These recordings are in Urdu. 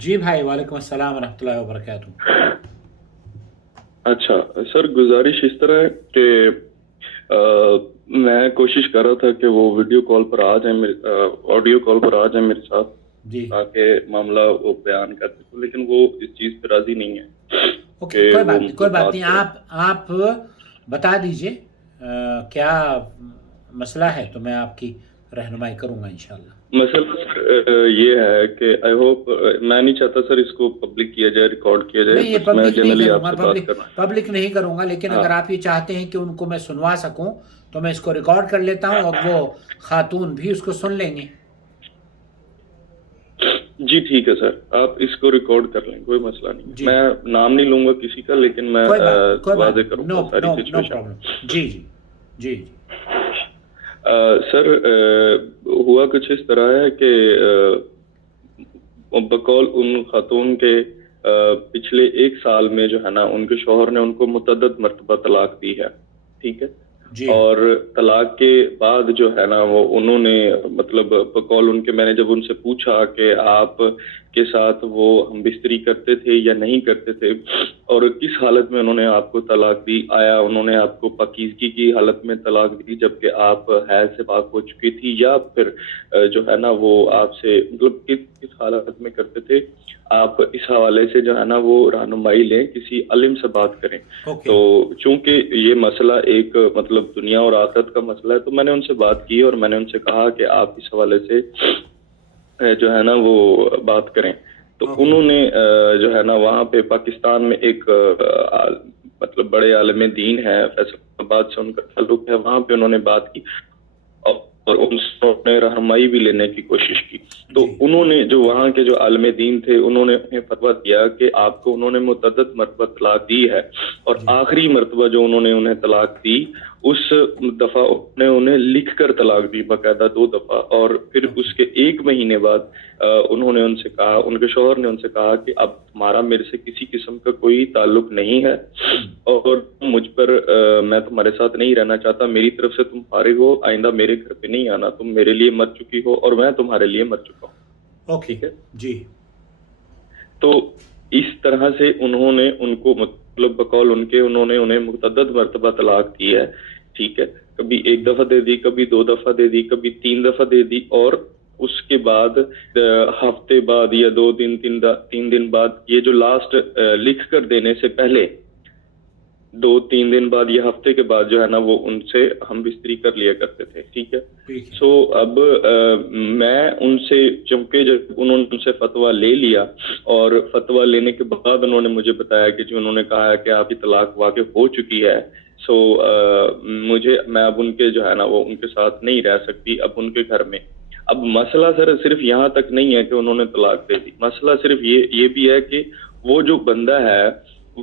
جی بھائی، وعلیکم السلام ورحمۃ اللہ وبرکاتہ۔ اچھا سر، گزارش اس طرح ہے کہ میں کوشش کر رہا تھا کہ وہ ویڈیو کال پر آ جائیں، آڈیو کال پر آ جائیں میرے ساتھ، جی تاکہ معاملہ وہ بیان کر سکوں، لیکن وہ اس چیز پہ راضی نہیں ہے اوکے، کہ کوئی وہ بات نہیں، کوئی بات نہیں، بات کریں۔ آپ بتا دیجئے کیا مسئلہ ہے، تو میں آپ کی رہنمائی کروں گا انشاءاللہ۔ مسئلہ سر یہ ہے کہ آئی ہوپ، میں نہیں چاہتا سر اس کو پبلک کیا جائے، ریکارڈ کیا جائے، نہیں، یہ بس میں پبلک نہیں جنرلی کروں آپ گا، سے بات کرنا ہے۔ پبلک نہیں کروں گا، لیکن ہاں اگر آپ یہ چاہتے ہیں کہ ان کو میں سنوا سکوں تو میں اس کو ریکارڈ کر لیتا ہوں، اور وہ خاتون بھی اس کو سن لیں گے۔ جی ٹھیک ہے سر، آپ اس کو ریکارڈ کر لیں، کوئی مسئلہ نہیں ہے۔ جی، میں نام نہیں لوں گا کسی کا، لیکن میں کوئی بات نہیں، کوئی بات واضح نہیں، کروں نو گا ساری نو نو سچویشن۔ پرابلم۔ جی جی جی جی سر ہوا کچھ اس طرح ہے کہ بقول ان خاتون کے پچھلے 1 سال میں جو ہے نا، ان کے شوہر نے ان کو متعدد مرتبہ طلاق دی ہے، ٹھیک ہے۔ جی اور طلاق کے بعد جو ہے نا، وہ انہوں نے مطلب بقول ان کے، میں نے جب ان سے پوچھا کہ آپ کے ساتھ وہ ہم بستری کرتے تھے یا نہیں کرتے تھے، اور کس حالت میں انہوں نے آپ کو طلاق دی، آیا انہوں نے آپ کو پاکیزگی کی حالت میں طلاق دی جبکہ آپ حیض سے پاک ہو چکی تھی، یا پھر جو ہے نا وہ آپ سے مطلب کس حالت میں کرتے تھے، آپ اس حوالے سے جو ہے نا وہ رہنمائی لیں، کسی علم سے بات کریں۔ اوکے تو چونکہ یہ مسئلہ ایک مطلب دنیا اور آخرت کا مسئلہ ہے، تو میں نے ان سے بات کی اور میں نے ان سے کہا کہ آپ اس حوالے سے جو ہے نا وہ بات کریں۔ تو اوکے انہوں نے جو ہے نا وہاں پہ پاکستان میں ایک مطلب بڑے عالم دین ہے، فیصل آباد سے ان کا تعلق ہے، وہاں پہ انہوں نے بات کی اور ان سے انہوں نے رہنمائی بھی لینے کی کوشش کی۔ تو جی انہوں نے جو وہاں کے جو عالم دین تھے، انہوں نے انہیں فتویٰ دیا کہ آپ کو انہوں نے متعدد مرتبہ طلاق دی ہے، اور جی آخری مرتبہ جو انہوں نے انہیں طلاق دی، اس دفعہ نے انہیں لکھ کر طلاق دی، باقاعدہ 2 دفعہ، اور پھر اوکے اس کے 1 مہینے بعد انہوں نے ان سے کہا، ان کے شوہر نے ان سے کہا کہ اب تمہارا میرے سے کسی قسم کا کوئی تعلق نہیں ہے، اور مجھ پر میں تمہارے ساتھ نہیں رہنا چاہتا، میری طرف سے تم فارغ ہو، آئندہ میرے گھر پہ نہیں آنا، تم میرے لیے مر چکی ہو اور میں تمہارے لیے مر چکا ہوں، اوکے ٹھیک ہے۔ جی تو اس طرح سے انہوں نے ان کو مطلب بقول ان کے، انہوں نے انہیں متعدد مرتبہ طلاق دی ہے، ٹھیک ہے۔ کبھی 1 دفعہ دے دی، کبھی 2 دفعہ دے دی، کبھی 3 دفعہ دے دی، اور اس کے بعد ہفتے بعد یا 2 دن 3 دن بعد، یہ جو لاسٹ لکھ کر دینے سے پہلے 2 3 دن بعد یا ہفتے کے بعد جو ہے نا وہ ان سے ہم بستری کر لیا کرتے تھے، ٹھیک ہے۔ ٹھیک ہے سو اب میں ان سے، چونکہ جب انہوں نے ان سے فتویٰ لے لیا، اور فتویٰ لینے کے بعد انہوں نے مجھے بتایا کہ جو انہوں نے کہا ہے کہ آپ کی طلاق واقع ہو چکی ہے، سو میں اب ان کے جو ہے نا وہ ان کے ساتھ نہیں رہ سکتی اب ان کے گھر میں۔ اب مسئلہ سر صرف یہاں تک نہیں ہے کہ انہوں نے طلاق دے دی، مسئلہ صرف یہ بھی ہے کہ وہ جو بندہ ہے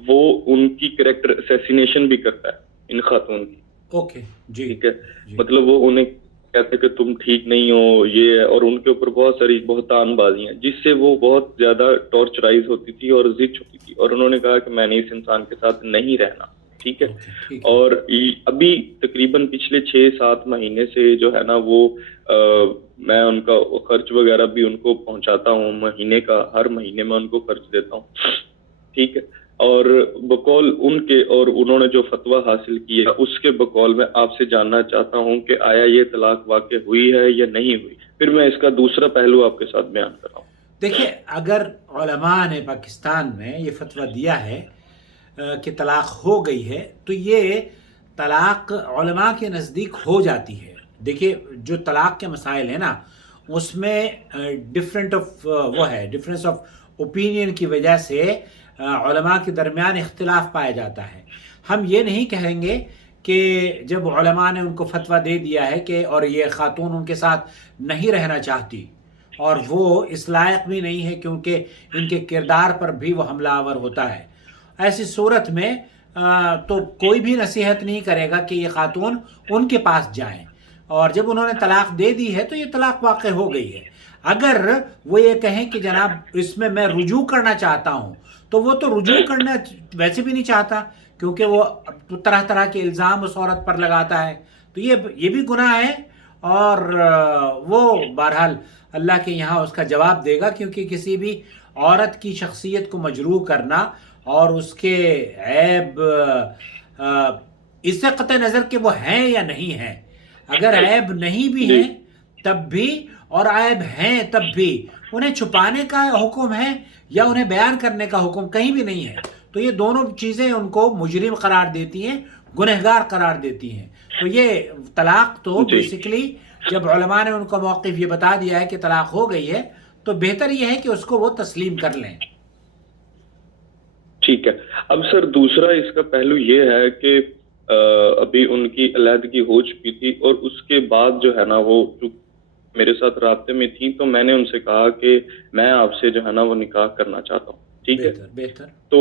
وہ ان کی کریکٹر اسیسینیشن بھی کرتا ہے ان خاتون کی، اوکے جی ٹھیک ہے۔ جی مطلب وہ انہیں کہتے کہ تم ٹھیک نہیں ہو، یہ ہے، اور ان کے اوپر بہت ساری بہتان بازیاں، جس سے وہ بہت زیادہ ٹارچرائز ہوتی تھی اور ضد ہوتی تھی، اور انہوں نے کہا کہ میں نے اس انسان کے ساتھ نہیں رہنا، ٹھیک ہے۔ اوکے ٹھیک ہے اور ابھی تقریباً پچھلے 6 7 مہینے سے جو ہے نا وہ میں ان کا خرچ وغیرہ بھی ان کو پہنچاتا ہوں، مہینے کا، ہر مہینے میں ان کو خرچ دیتا ہوں، ٹھیک ہے۔ اور بقول ان کے، اور انہوں نے جو فتویٰ حاصل کیا اس کے بقول میں آپ سے جاننا چاہتا ہوں کہ آیا یہ طلاق واقع ہوئی ہے یا نہیں ہوئی، پھر میں اس کا دوسرا پہلو آپ کے ساتھ بیان کر رہا ہوں۔ دیکھیے، اگر علماء نے پاکستان میں یہ فتویٰ دیا ہے کہ طلاق ہو گئی ہے، تو یہ طلاق علماء کے نزدیک ہو جاتی ہے۔ دیکھیے، جو طلاق کے مسائل ہیں نا، اس میں ڈفرینس آف اوپینین کی وجہ سے علماء کے درمیان اختلاف پایا جاتا ہے۔ ہم یہ نہیں کہیں گے کہ جب علماء نے ان کو فتویٰ دے دیا ہے کہ اور یہ خاتون ان کے ساتھ نہیں رہنا چاہتی، اور وہ اس لائق بھی نہیں ہے کیونکہ ان کے کردار پر بھی وہ حملہ آور ہوتا ہے، ایسی صورت میں تو کوئی بھی نصیحت نہیں کرے گا کہ یہ خاتون ان کے پاس جائیں، اور جب انہوں نے طلاق دے دی ہے تو یہ طلاق واقع ہو گئی ہے۔ اگر وہ یہ کہیں کہ جناب اس میں رجوع کرنا چاہتا ہوں، تو وہ تو رجوع کرنا ویسے بھی نہیں چاہتا، کیونکہ وہ طرح طرح کے الزام اس عورت پر لگاتا ہے، تو یہ بھی گناہ ہے، اور وہ بہرحال اللہ کے یہاں اس کا جواب دے گا، کیونکہ کسی بھی عورت کی شخصیت کو مجروح کرنا اور اس کے عیب اس سے قطع نظر کہ وہ ہیں یا نہیں ہیں، اگر عیب نہیں بھی ہیں تب بھی اور عیب ہیں تب بھی انہیں چھپانے کا حکم ہے یا انہیں بیان کرنے کا حکم کہیں بھی نہیں ہے، تو یہ دونوں چیزیں ان کو مجرم قرار دیتی ہیں، گنہگار قرار دیتی ہیں۔ تو یہ طلاق تو بیسیکلی جب علماء نے ان کو موقف یہ بتا دیا ہے کہ طلاق ہو گئی ہے تو بہتر یہ ہے کہ اس کو وہ تسلیم کر لیں۔ ٹھیک ہے۔ اب سر دوسرا اس کا پہلو یہ ہے کہ ابھی ان کی علیحدگی ہو چکی تھی اور اس کے بعد جو ہے نا وہ میرے ساتھ رابطے میں تھی، تو میں نے ان سے کہا کہ میں آپ سے جو ہے نا وہ نکاح کرنا چاہتا ہوں، ٹھیک ہے؟ بہتر۔ تو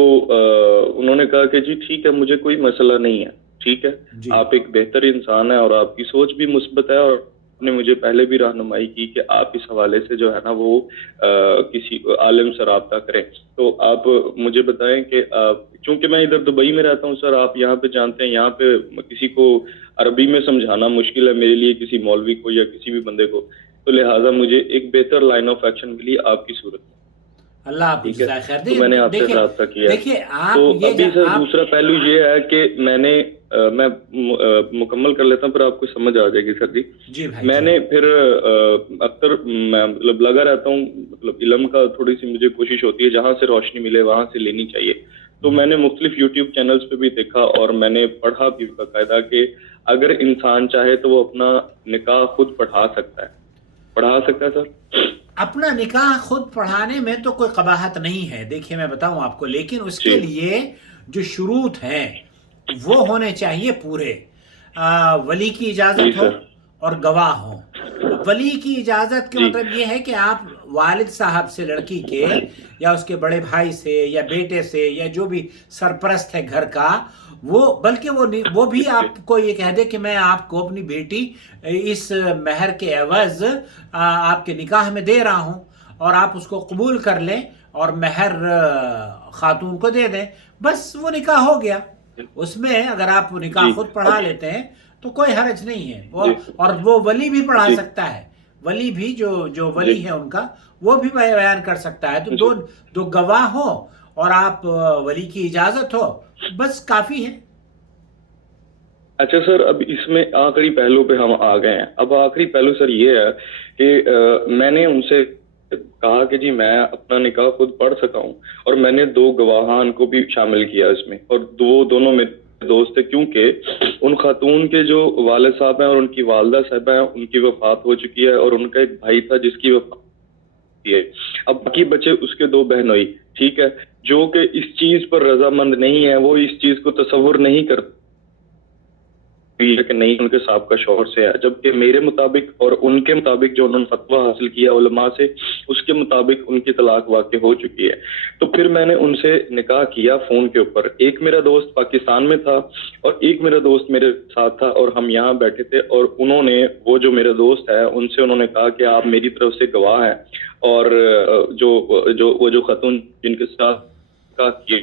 انہوں نے کہا کہ جی ٹھیک ہے، مجھے کوئی مسئلہ نہیں ہے، ٹھیک ہے، آپ ایک بہتر انسان ہیں اور آپ کی سوچ بھی مثبت ہے، اور آپ نے مجھے پہلے بھی رہنمائی کی کہ آپ اس حوالے سے جو ہے نا وہ کسی عالم سے رابطہ کریں۔ تو آپ مجھے بتائیں کہ چونکہ میں ادھر دبئی میں رہتا ہوں سر، آپ یہاں پہ جانتے ہیں یہاں پہ کسی کو عربی میں سمجھانا مشکل ہے میرے لیے، کسی مولوی کو یا کسی بھی بندے کو، تو لہٰذا مجھے ایک بہتر لائن آف ایکشن ملی آپ کی صورت میں۔ اللہ آپ کو جزائے خیر دے۔ تو میں نے آپ سے رابطہ کیا۔ تو ابھی سر دوسرا پہلو یہ ہے کہ میں مکمل کر لیتا ہوں پھر آپ کو سمجھ آ جائے گی سر جی۔ میں نے پھر اکثر مطلب لگا رہتا ہوں، مطلب علم کا تھوڑی سی مجھے کوشش ہوتی ہے جہاں سے روشنی ملے وہاں سے لینی چاہیے، تو میں نے مختلف یوٹیوب چینلز پہ بھی دیکھا اور میں نے پڑھا بھی باقاعدہ کہ اگر انسان چاہے تو وہ اپنا نکاح خود پڑھا سکتا ہے سر۔ اپنا نکاح خود پڑھانے میں تو کوئی قباحت نہیں ہے، دیکھیے میں بتاؤں آپ کو، لیکن اس کے لیے جو شروط ہیں وہ ہونے چاہیے پورے۔ ولی کی اجازت ہو اور گواہ ہو۔ ولی کی اجازت کا مطلب یہ ہے کہ آپ والد صاحب سے لڑکی کے یا اس کے بڑے بھائی سے یا بیٹے سے یا جو بھی سرپرست ہے گھر کا، وہ بلکہ وہ بھی آپ کو یہ کہہ دے کہ میں آپ کو اپنی بیٹی اس مہر کے عوض آپ کے نکاح میں دے رہا ہوں، اور آپ اس کو قبول کر لیں اور مہر خاتون کو دے دیں، بس وہ نکاح ہو گیا۔ اس میں اگر آپ نکاح خود پڑھا لیتے ہیں تو کوئی حرج نہیں ہے، اور وہ ولی بھی پڑھا سکتا ہے، ولی بھی جو ولی ہے ان کا وہ بھی بیان کر سکتا ہے، تو دو گواہ ہو اور آپ ولی کی اجازت ہو، بس کافی ہے۔ اچھا سر، اب اس میں آخری پہلو پہ ہم آ گئے ہیں۔ اب آخری پہلو سر یہ ہے کہ میں نے ان سے کہا کہ جی میں اپنا نکاح خود پڑھ سکا ہوں، اور میں نے 2 گواہان کو بھی شامل کیا اس میں، اور دونوں میرے دوست تھے، کیونکہ ان خاتون کے جو والد صاحب ہیں اور ان کی والدہ صاحبہ ہیں ان کی وفات ہو چکی ہے، اور ان کا ایک بھائی تھا جس کی وفات ہوئی ہے۔ اب باقی بچے اس کے 2 بہنوئی، ٹھیک ہے، جو کہ اس چیز پر رضامند نہیں ہے، وہ اس چیز کو تصور نہیں کرتے کہ نہیں ان کے سابقہ شوہر سے ہے، جبکہ میرے مطابق اور ان کے مطابق جو انہوں نے فتویٰ حاصل کیا علماء سے، اس کے مطابق ان کی طلاق واقع ہو چکی ہے۔ تو پھر میں نے ان سے نکاح کیا فون کے اوپر۔ ایک میرا دوست پاکستان میں تھا اور ایک میرا دوست میرے ساتھ تھا، اور ہم یہاں بیٹھے تھے، اور انہوں نے وہ جو میرا دوست ہے ان سے انہوں نے کہا کہ آپ میری طرف سے گواہ ہیں، اور جو خاتون جن کے ساتھ نکاح کیے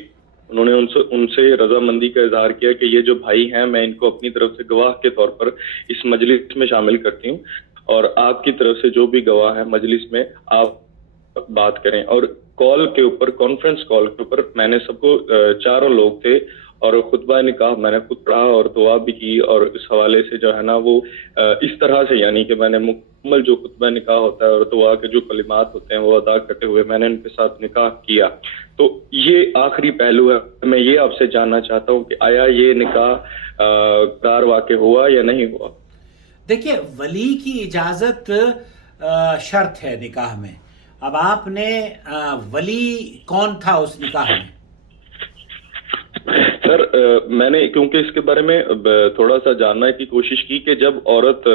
انہوں نے ان سے رضامندی کا اظہار کیا کہ یہ جو بھائی ہیں میں ان کو اپنی طرف سے گواہ کے طور پر اس مجلس میں شامل کرتی ہوں، اور آپ کی طرف سے جو بھی گواہ ہیں مجلس میں آپ بات کریں۔ اور کال کے اوپر، کانفرنس کال کے اوپر میں نے سب کو 4 لوگ تھے، اور خطبہ نکاح میں نے خود پڑھا اور دعا بھی کی، اور اس حوالے سے جو ہے نا وہ اس طرح سے، یعنی کہ میں نے مکمل جو خطبہ نکاح ہوتا ہے اور دعا کے جو کلمات ہوتے ہیں وہ ادا کرتے ہوئے میں نے ان کے ساتھ نکاح کیا۔ تو یہ آخری پہلو ہے، میں یہ آپ سے جاننا چاہتا ہوں کہ آیا یہ نکاح قرار واقع ہوا یا نہیں ہوا؟ دیکھیے، ولی کی اجازت شرط ہے نکاح میں۔ اب آپ نے ولی کون تھا اس نکاح میں؟ سر میں نے کیونکہ اس کے بارے میں تھوڑا سا جاننے کی کوشش کی کہ جب عورت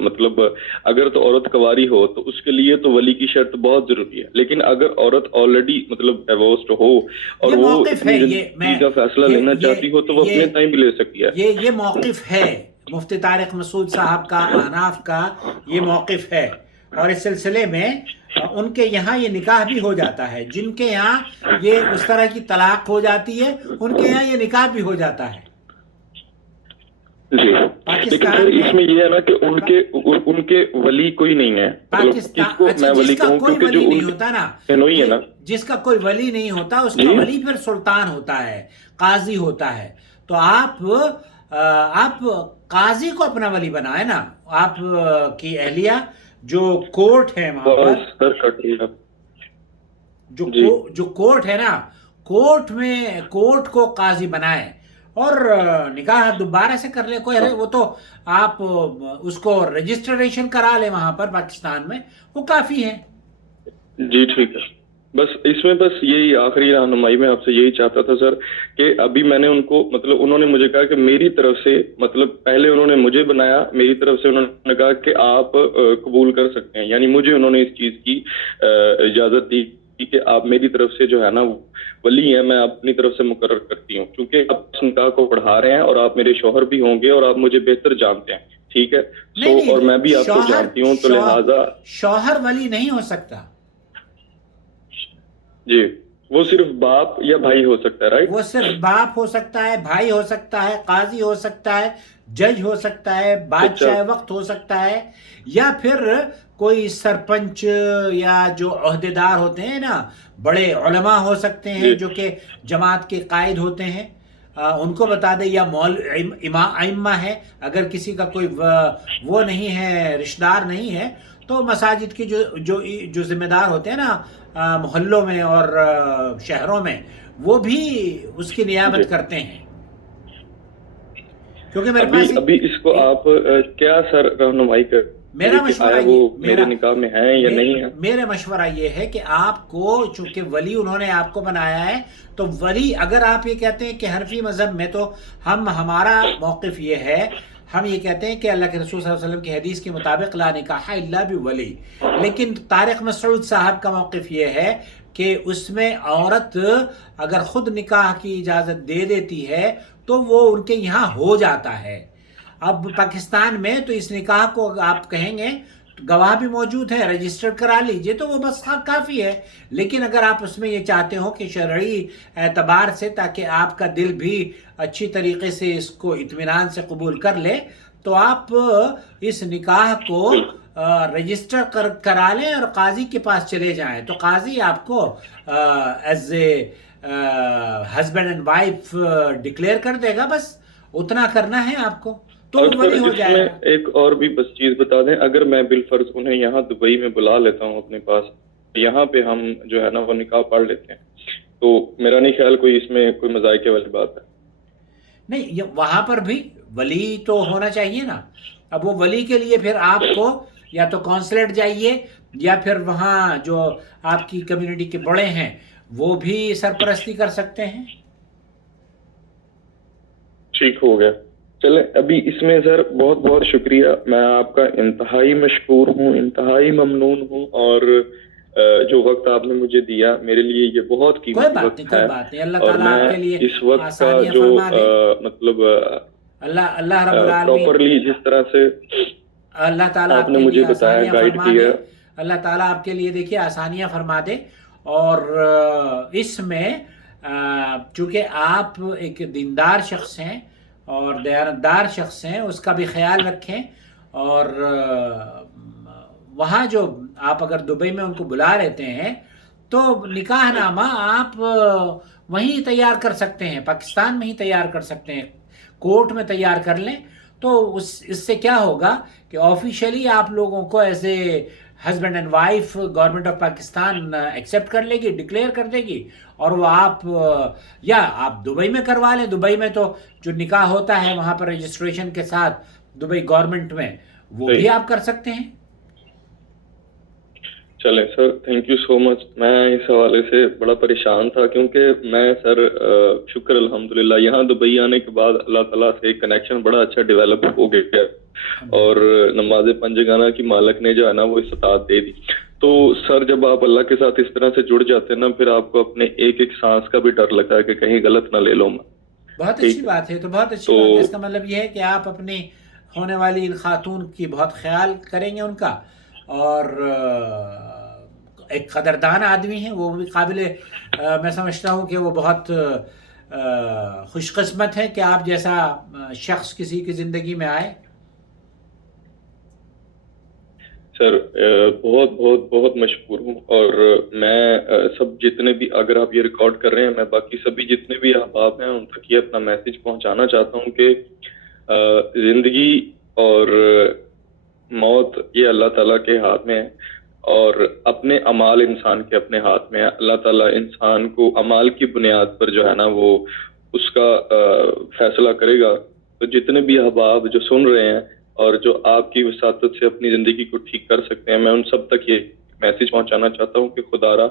مطلب اگر تو عورت کنواری ہو تو اس کے لیے تو ولی کی شرط بہت ضروری ہے، لیکن اگر عورت آلریڈی مطلب ڈیورسڈ ہو اور وہ اپنی زندگی کا فیصلہ لینا چاہتی ہو تو وہ اپنے ٹائم بھی لے سکتی ہے۔ یہ موقف ہے مفتی طارق مسعود صاحب کا، احناف کا یہ موقف ہے، اور اس سلسلے میں ان کے یہاں یہ نکاح بھی ہو جاتا ہے، جن کے یہاں یہ اس طرح کی طلاق ہو جاتی ہے ان کے یہاں یہ نکاح بھی ہو جاتا ہے۔ لیکن سر اس میں یہ ہے نا کہ ان کے ولی کوئی نہیں ہے, کس کو میں ولی کہوں, کیونکہ جو نہیں ہوتا نا, بہنوئی ہے نا, جس کا کوئی ولی نہیں ہوتا اس کا ولی پھر سلطان ہوتا ہے, قاضی ہوتا ہے. تو آپ قاضی کو اپنا ولی بنائے نا, آپ کی اہلیہ جو کورٹ ہے وہاں پر, جو کورٹ ہے نا, کورٹ کو قاضی بنائے اور نکاح دوبارہ سے کر لے کوئی, وہ تو آپ اس کو رجسٹریشن کرا لے وہاں پر پاکستان میں, وہ کافی ہے. جی ٹھیک ہے, بس اس میں بس یہی آخری رہنمائی میں آپ سے یہی چاہتا تھا سر کہ ابھی میں نے ان کو مطلب انہوں نے مجھے کہا کہ میری طرف سے مطلب پہلے انہوں نے مجھے بنایا, میری طرف سے انہوں نے کہا کہ آپ قبول کر سکتے ہیں, یعنی مجھے انہوں نے اس چیز کی اجازت دی کہ آپ میری طرف سے جو ہے نا ولی ہیں, میں اپنی طرف سے مقرر کرتی ہوں, کیونکہ آپ اس نکاح کو پڑھا رہے ہیں اور آپ میرے شوہر بھی ہوں گے اور آپ مجھے بہتر جانتے ہیں, ٹھیک ہے, اور میں بھی آپ کو جانتی ہوں, تو لہٰذا شوہر ولی نہیں ہو سکتا. جی, وہ صرف باپ یا بھائی ہو سکتا ہے, رائٹ؟ وہ صرف باپ ہو سکتا ہے, بھائی ہو سکتا ہے, قاضی ہو سکتا ہے, جج ہو سکتا ہے, بادشاہ وقت ہو سکتا ہے, یا پھر کوئی سرپنچ یا جو عہدیدار ہوتے ہیں نا, بڑے علماء ہو سکتے ہیں جو کہ جماعت کے قائد ہوتے ہیں, ان کو بتا دے, یا ائمہ ہے, اگر کسی کا کوئی وہ نہیں ہے, رشتہ دار نہیں ہے, تو مساجد کے جو ذمہ دار ہوتے ہیں نا محلوں میں اور شہروں میں, وہ بھی اس کی نیابت کرتے ہیں. کیونکہ میرے پاس ابھی اس کو آپ کیا سر رہنمائی کر, میرا مشورہ میرے نکاح میں ہے یا نہیں ہے؟ میرا مشورہ یہ ہے کہ آپ کو, چونکہ ولی انہوں نے آپ کو بنایا ہے, تو ولی, اگر آپ یہ کہتے ہیں کہ حنفی مذہب میں تو ہمارا موقف یہ ہے, ہم یہ کہتے ہیں کہ اللہ کے رسول صلی اللہ علیہ وسلم کی حدیث کے مطابق لا نکاح الا بولی, لیکن طارق مسعود صاحب کا موقف یہ ہے کہ اس میں عورت اگر خود نکاح کی اجازت دے دیتی ہے تو وہ ان کے یہاں ہو جاتا ہے. اب پاکستان میں تو اس نکاح کو آپ کہیں گے گواہ بھی موجود ہے, رجسٹر کرا لیجئے, تو وہ بس کافی ہے. لیکن اگر آپ اس میں یہ چاہتے ہو کہ شرعی اعتبار سے, تاکہ آپ کا دل بھی اچھی طریقے سے اس کو اطمینان سے قبول کر لے, تو آپ اس نکاح کو رجسٹر کرا لیں اور قاضی کے پاس چلے جائیں, تو قاضی آپ کو as a husband and wife declare کر دے گا. بس اتنا کرنا ہے آپ کو, تو ولی ہو جائے گا. ایک اور بھی بس چیز بتا دیں, اگر میں بالفرض انہیں یہاں دبئی میں بلا لیتا ہوں اپنے پاس, یہاں پہ ہم جو ہے نا وہ نکاح پڑھ لیتے ہیں, تو میرا نہیں خیال کوئی اس میں کوئی مذائقے والی بات ہے. نہیں, وہاں پر بھی ولی تو ہونا چاہیے نا. اب وہ ولی کے لیے پھر آپ کو یا تو کونسلیٹ جائیے, یا پھر وہاں جو آپ کی کمیونٹی کے بڑے ہیں وہ بھی سرپرستی کر سکتے ہیں. ٹھیک ہو گیا, چلیں ابھی اس میں سر بہت بہت شکریہ, میں آپ کا انتہائی مشکور ہوں, انتہائی ممنون ہوں, اور جو وقت آپ نے مجھے دیا میرے لیے یہ بہت قیمتی وقت ہے, اور میں اس وقت کا جو مطلب اللہ رب العالمین پراپرلی جس طرح سے اللہ تعالیٰ آپ نے مجھے بتایا, گائیڈ کیا, اللہ تعالیٰ آپ کے لیے دیکھیے آسانیاں فرما دے. اور اس میں چونکہ آپ ایک دیندار شخص ہیں اور دیانتدار شخص ہیں, اس کا بھی خیال رکھیں. اور وہاں جو آپ اگر دبئی میں ان کو بلا لیتے ہیں تو نکاح نامہ آپ وہیں تیار کر سکتے ہیں, پاکستان میں ہی تیار کر سکتے ہیں, کورٹ میں تیار کر لیں. تو اس سے کیا ہوگا کہ آفیشیلی آپ لوگوں کو as a husband and wife government of Pakistan accept کر لے گی, ڈکلیئر کر دے گی, اور وہ آپ یا آپ دبئی میں کروا لیں. دبئی میں تو جو نکاح ہوتا ہے وہاں پر رجسٹریشن کے ساتھ دبئی گورنمنٹ میں, وہ بھی آپ کر سکتے ہیں. چلیں سر, تھینک یو سو مچ. میں اس حوالے سے بڑا پریشان تھا, کیونکہ میں سر شکر الحمدللہ یہاں دبئی آنے کے بعد اللہ تعالیٰ سے کنیکشن بڑا اچھا ڈیولپ ہو گیا, اور نماز پنجگانہ کی مالک نے جو ہے نا وہ استطاعت دے دی. تو سر جب آپ اللہ کے ساتھ اس طرح سے جڑ جاتے ہیں نا, پھر آپ کو اپنے ایک ایک سانس کا بھی ڈر لگتا ہے کہ کہیں غلط نہ لے لوں میں. بہت اچھی بات ہے, تو بہت اچھی بات ہے. اس کا مطلب یہ ہے کہ آپ اپنی ہونے والی ان خاتون کی بہت خیال کریں گے ان کا, اور ایک قدردان آدمی ہیں وہ بھی قابل, میں سمجھتا ہوں کہ وہ بہت خوش قسمت ہے کہ آپ جیسا شخص کسی کی زندگی میں آئے. سر بہت بہت بہت مشکور ہوں، اور میں سب جتنے بھی، اگر آپ یہ ریکارڈ کر رہے ہیں، میں باقی سبھی جتنے بھی احباب ہیں ان تک یہ اپنا میسج پہنچانا چاہتا ہوں کہ زندگی اور موت یہ اللہ تعالیٰ کے ہاتھ میں ہے، اور اپنے اعمال انسان کے اپنے ہاتھ میں ہے۔ اللہ تعالیٰ انسان کو اعمال کی بنیاد پر جو ہے نا وہ اس کا فیصلہ کرے گا۔ تو جتنے بھی احباب جو سن رہے ہیں اور جو آپ کی وساطت سے اپنی زندگی کو ٹھیک کر سکتے ہیں، میں ان سب تک یہ میسج پہنچانا چاہتا ہوں کہ خدا را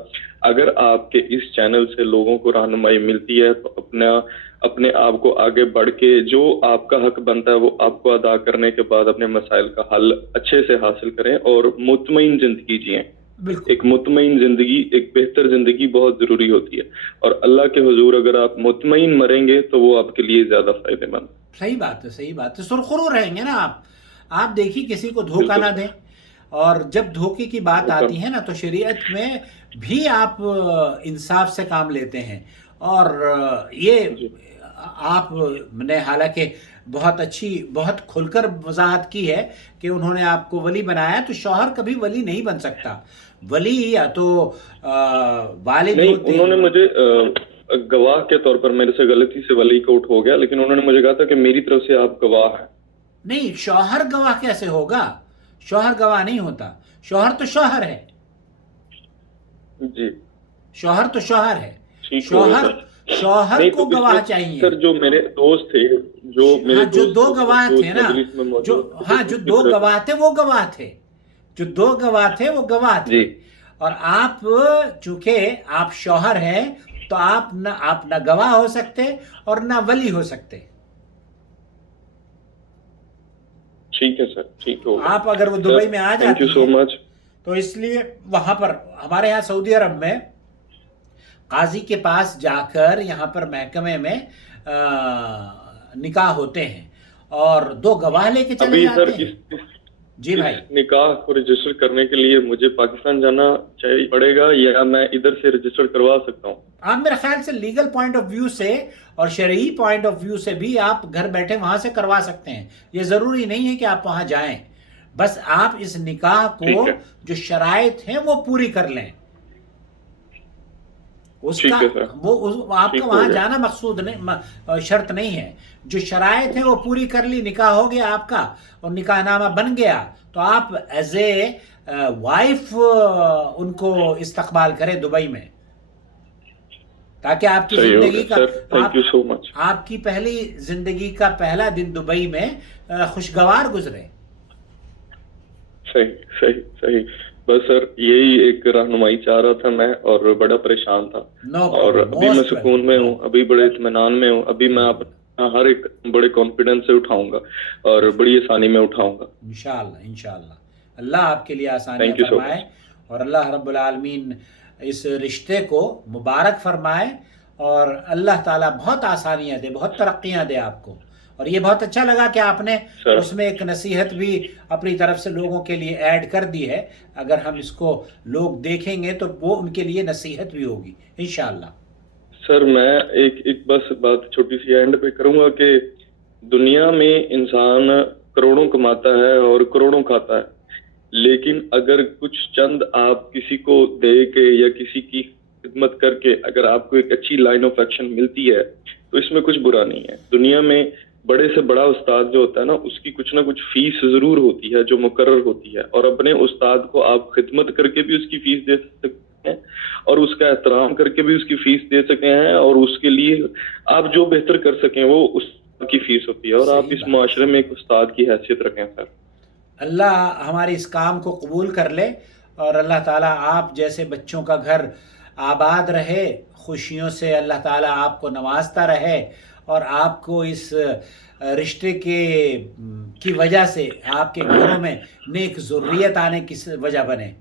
اگر آپ کے اس چینل سے لوگوں کو رہنمائی ملتی ہے تو اپنے آپ کو آگے بڑھ کے جو آپ کا حق بنتا ہے وہ آپ کو ادا کرنے کے بعد اپنے مسائل کا حل اچھے سے حاصل کریں اور مطمئن زندگی جئیں۔ بالکل ایک مطمئن زندگی، ایک بہتر زندگی بہت ضروری ہوتی ہے، اور اللہ کے حضور اگر آپ مطمئن مریں گے تو وہ آپ کے لیے زیادہ فائدہ مند۔ صحیح بات ہے، صحیح بات ہے، سرخرو رہیں گے نا آپ دیکھیے کسی کو دھوکہ نہ بالکل دیں، اور جب دھوکے کی بات بالکل آتی ہے نا تو شریعت میں بھی آپ انصاف سے کام لیتے ہیں، اور یہ جی آپ نے حالانکہ بہت اچھی، بہت کھل کر وضاحت کی ہے کہ انہوں نے آپ کو ولی بنایا، تو شوہر کبھی ولی نہیں بن سکتا۔ ولی یا تو والد نہیں، ہوتے انہوں نے ہیں۔ مجھے گواہ کے طور پر میرے سے غلطی سے ولی کا اٹھ ہو گیا، لیکن انہوں نے مجھے کہا تھا کہ میری طرف سے آپ گواہ ہیں۔ نہیں، شوہر گواہ کیسے ہوگا؟ شوہر گواہ نہیں ہوتا، شوہر تو شوہر ہے، جی شوہر تو شوہر ہے، ٹھیک ہو گیا شوہر سر۔ شوہر نہیں کو تو اس گواہ میں چاہیے۔ سر جو میرے دوست تھے، جو میرے ہاں جو دو دوست گواہ جو تھے اس نا، مجلس میں جو موجود تھے ہاں ان جو کی دو طرف، گواہ تھے وہ گواہ تھے، جو دو گواہ تھے وہ گواہ تھے، جی اور آپ چونکہ آپ شوہر ہیں تو آپ نہ گواہ ہو سکتے اور نہ ولی ہو سکتے۔ ٹھیک ہے سر، ٹھیک ہو گیا آپ اگر وہ سر، دبئی میں آ تھینک یو جاتی سو ہیں مچ۔ تو اس لیے وہاں پر ہمارے یہاں سعودی عرب میں قاضی کے پاس جا کر یہاں پر محکمے میں نکاح ہوتے ہیں، اور دو گواہ لے کے چلے ابھی سر جاتے ہیں۔ جی اس بھائی، نکاح کو رجسٹر کرنے کے لیے مجھے پاکستان جانا چاہیے پڑے گا، یا میں ادھر سے رجسٹر کروا سکتا ہوں؟ آپ میرے خیال سے لیگل پوائنٹ آف ویو سے اور شرعی پوائنٹ آف ویو سے بھی آپ گھر بیٹھے وہاں سے کروا سکتے ہیں، یہ ضروری نہیں ہے کہ آپ وہاں جائیں، بس آپ اس نکاح ٹھیک کو ہے، جو شرائط ہیں وہ پوری کر لیں، اس کا ٹھیک ہے سر، آپ کا ٹھیک ہو وہاں گیا۔ جانا مقصود نہیں، شرط نہیں ہے، جو شرائط ہیں وہ پوری کر لی، نکاح ہو گیا آپ کا اور نکاح نامہ بن گیا، تو آپ ایز اے وائف ان کو استقبال کریں دبئی میں، تاکہ آپ کی صحیح ہو زندگی گیا کا سر، تھینک یو سو مچ۔ آپ کی پہلی زندگی کا پہلا دن دبئی میں خوشگوار گزرے۔ صحیح صحیح صحیح، بس سر یہی ایک رہنمائی چاہ رہا تھا میں، اور بڑا پریشان تھا، نو اور پرابلم، ابھی میں موسٹ سکون ویلکم، میں نو ہوں، ابھی بڑے اطمینان میں ہوں، ابھی میں اپنا ہر ایک بڑے کانفیڈنس سے اٹھاؤں گا اور بڑی آسانی میں اٹھاؤں گا۔ انشاءاللہ انشاءاللہ اللہ آپ کے لیے آسانیاں تھینک یو سو فرمائے، مچ۔ اور اللہ رب العالمین اس رشتے کو مبارک فرمائے، اور اللہ تعالیٰ بہت آسانیاں دے، بہت ترقیاں دے آپ کو۔ اور یہ بہت اچھا لگا کہ آپ نے سر اس میں ایک نصیحت بھی اپنی طرف سے لوگوں کے لیے ایڈ کر دی ہے، اگر ہم اس کو لوگ دیکھیں گے تو وہ ان کے لیے نصیحت بھی ہوگی انشاءاللہ۔ سر میں ایک بس بات چھوٹی سی اینڈ پہ کروں گا کہ دنیا میں انسان کروڑوں کماتا ہے اور کروڑوں کھاتا ہے، لیکن اگر کچھ چند آپ کسی کو دے کے یا کسی کی خدمت کر کے اگر آپ کو ایک اچھی لائن آف ایکشن ملتی ہے تو اس میں کچھ برا نہیں ہے۔ دنیا میں بڑے سے بڑا استاد جو ہوتا ہے نا، اس کی کچھ نہ کچھ فیس ضرور ہوتی ہے جو مقرر ہوتی ہے، اور اپنے استاد کو آپ خدمت کر کے بھی اس کی فیس دے سکتے ہیں، اور اس کا احترام کر کے بھی اس کی فیس دے سکتے ہیں، اور اس کے لیے آپ جو بہتر کر سکیں وہ اس کی فیس ہوتی ہے، اور آپ صحیح اس بات، معاشرے میں ایک استاد کی حیثیت رکھیں سر۔ اللہ ہمارے اس کام کو قبول کر لے، اور اللہ تعالیٰ آپ جیسے بچوں کا گھر آباد رہے، خوشیوں سے اللہ تعالیٰ آپ کو نوازتا رہے، اور آپ کو اس رشتے کی وجہ سے آپ کے گھروں میں نیک ذریت آنے کی وجہ بنے۔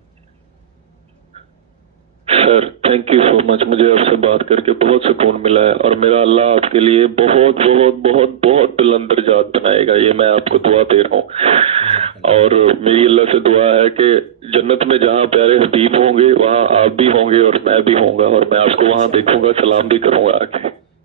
سر تھینک یو سو مچ، مجھے آپ سے بات کر کے بہت سکون ملا ہے، اور میرا اللہ آپ کے لیے بہت بہت بہت بہت بلند درجات بنائے گا، یہ میں آپ کو دعا دے رہا ہوں، اور میری اللہ سے دعا ہے کہ جنت میں جہاں پیارے حبیب ہوں گے وہاں آپ بھی ہوں گے اور میں بھی ہوں گا، اور میں آپ کو وہاں دیکھوں گا، سلام بھی کروں گا آ کے۔